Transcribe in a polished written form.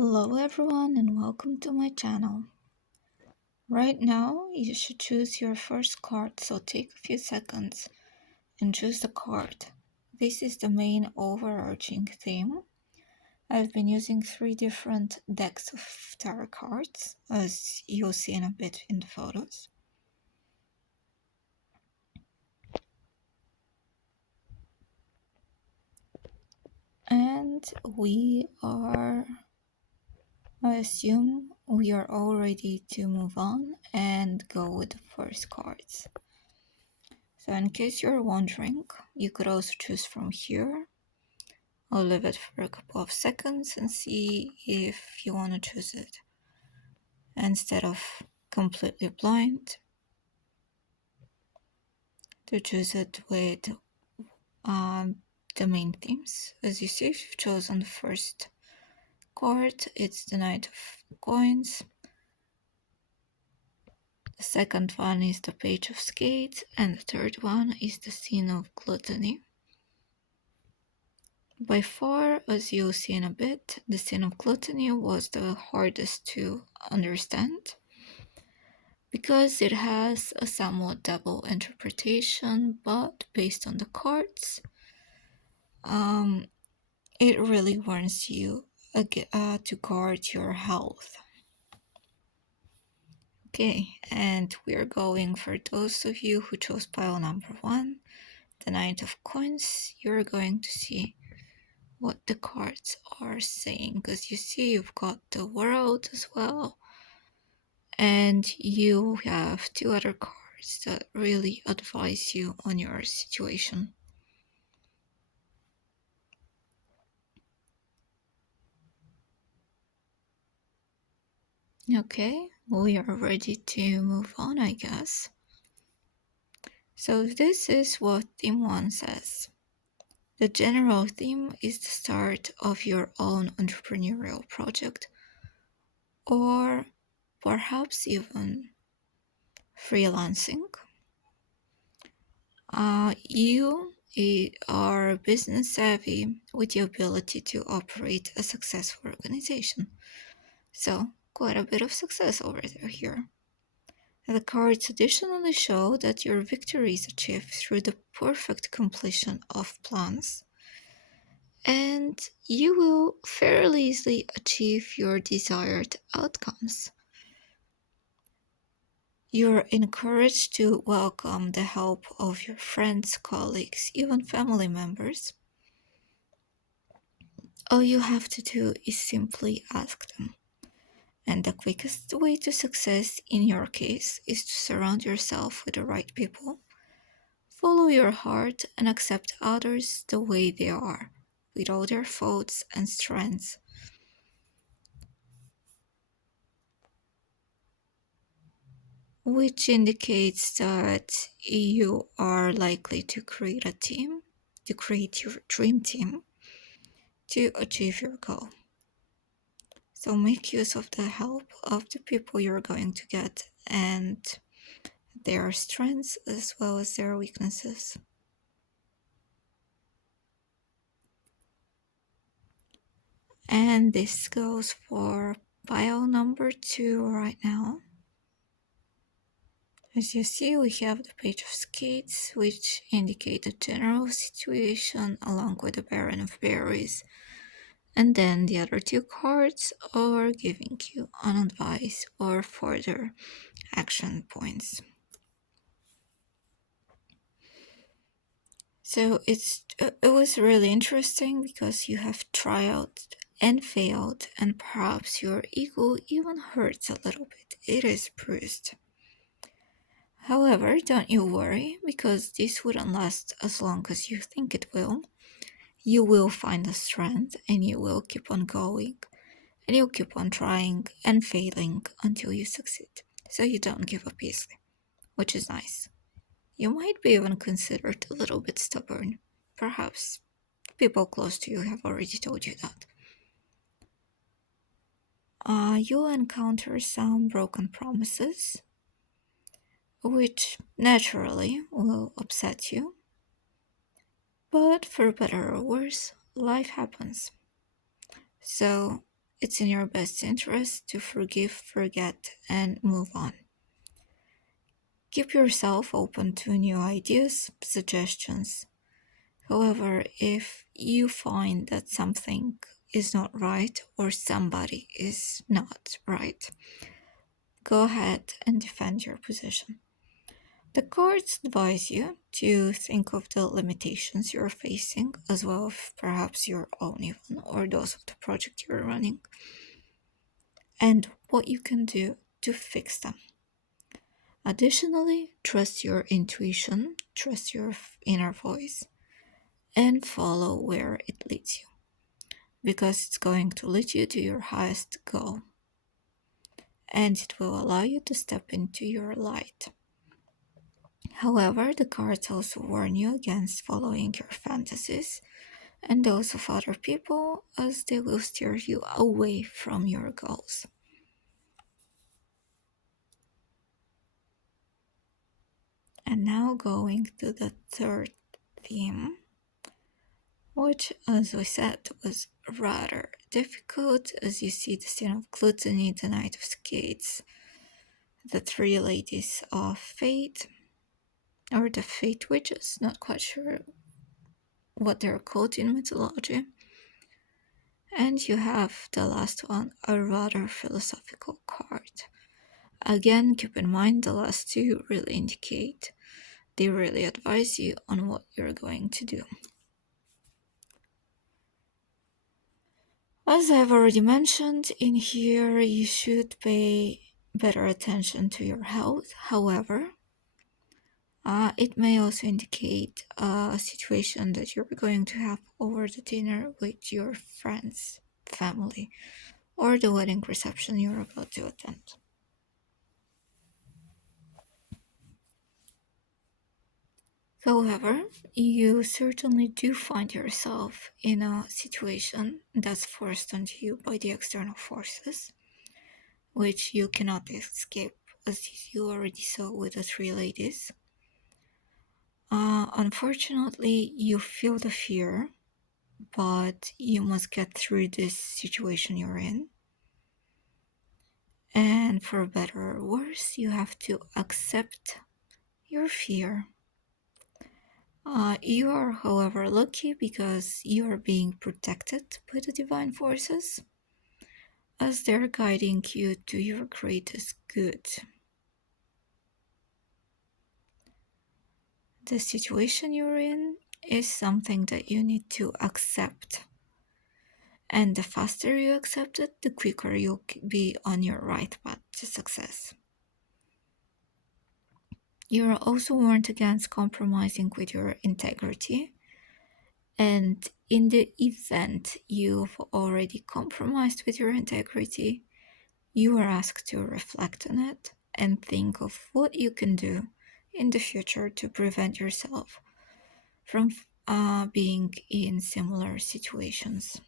Hello everyone and welcome to my channel. Right now you should choose your first card, so take a few seconds and choose the card. This is the main overarching theme. I've been using 3 different decks of tarot cards, as you'll see in a bit in the photos. And I assume we are all ready to move on and go with the first cards. So in case you're wondering, you could also choose from here. I'll leave it for a couple of seconds and see if you want to choose it instead of completely blind, to choose it with the main themes. As you see, if you've chosen the first card, it's the Knight of Coins. The second one is the Page of Skates, and the third one is the Sin of Gluttony. By far, as you'll see in a bit, the Sin of Gluttony was the hardest to understand because it has a somewhat double interpretation, but based on the cards, it really warns you to guard your health. Okay, and we're going for those of you who chose pile number 1, the Knight of Coins. You're going to see what the cards are saying, because you see you've got the World as well, and you have 2 other cards that really advise you on your situation. Okay, we are ready to move on, I guess. So this is what theme 1 says. The general theme is the start of your own entrepreneurial project, or perhaps even freelancing. You are business savvy with the ability to operate a successful organization. So, quite a bit of success over there here. The cards additionally show that your victory is achieved through the perfect completion of plans, and you will fairly easily achieve your desired outcomes. You're encouraged to welcome the help of your friends, colleagues, even family members. All you have to do is simply ask them. And the quickest way to success in your case is to surround yourself with the right people. Follow your heart and accept others the way they are, with all their faults and strengths. Which indicates that you are likely to create a team, to create your dream team, to achieve your goal. So make use of the help of the people you're going to get and their strengths as well as their weaknesses. And this goes for pile number 2 right now. As you see, we have the Page of Skates, which indicate the general situation along with the Baron of Berries. And then the other 2 cards are giving you an advice or further action points. So it was really interesting because you have tried and failed, and perhaps your ego even hurts a little bit. It is bruised. However, don't you worry, because this wouldn't last as long as you think it will. You will find the strength and you will keep on going, and you'll keep on trying and failing until you succeed. So you don't give up easily, which is nice. You might be even considered a little bit stubborn. Perhaps people close to you have already told you that. You'll encounter some broken promises, which naturally will upset you. But for better or worse, life happens. So it's in your best interest to forgive, forget, and move on. Keep yourself open to new ideas, suggestions. However, if you find that something is not right or somebody is not right, go ahead and defend your position. The cards advise you to think of the limitations you're facing, as well as perhaps your own, even, or those of the project you're running, and what you can do to fix them. Additionally, trust your intuition, trust your inner voice, and follow where it leads you, because it's going to lead you to your highest goal, and it will allow you to step into your light. However, the cards also warn you against following your fantasies and those of other people, as they will steer you away from your goals. And now going to the third theme, which, as we said, was rather difficult, as you see the scene of Gluttony, the Knight of Skates, the three ladies of fate, or the fate witches, not quite sure what they're called in mythology. And you have the last one, a rather philosophical card. Again, keep in mind the last two really indicate, they really advise you on what you're going to do. As I've already mentioned, in here you should pay better attention to your health. However, it may also indicate a situation that you're going to have over the dinner with your friends, family, or the wedding reception you're about to attend. However, you certainly do find yourself in a situation that's forced onto you by the external forces, which you cannot escape, as you already saw with the three ladies. Unfortunately, you feel the fear, but you must get through this situation you're in. And for better or worse, you have to accept your fear. You are, however, lucky because you are being protected by the divine forces, as they're guiding you to your greatest good. The situation you're in is something that you need to accept. And the faster you accept it, the quicker you'll be on your right path to success. You're also warned against compromising with your integrity. And in the event you've already compromised with your integrity, you are asked to reflect on it and think of what you can do in the future to prevent yourself from being in similar situations.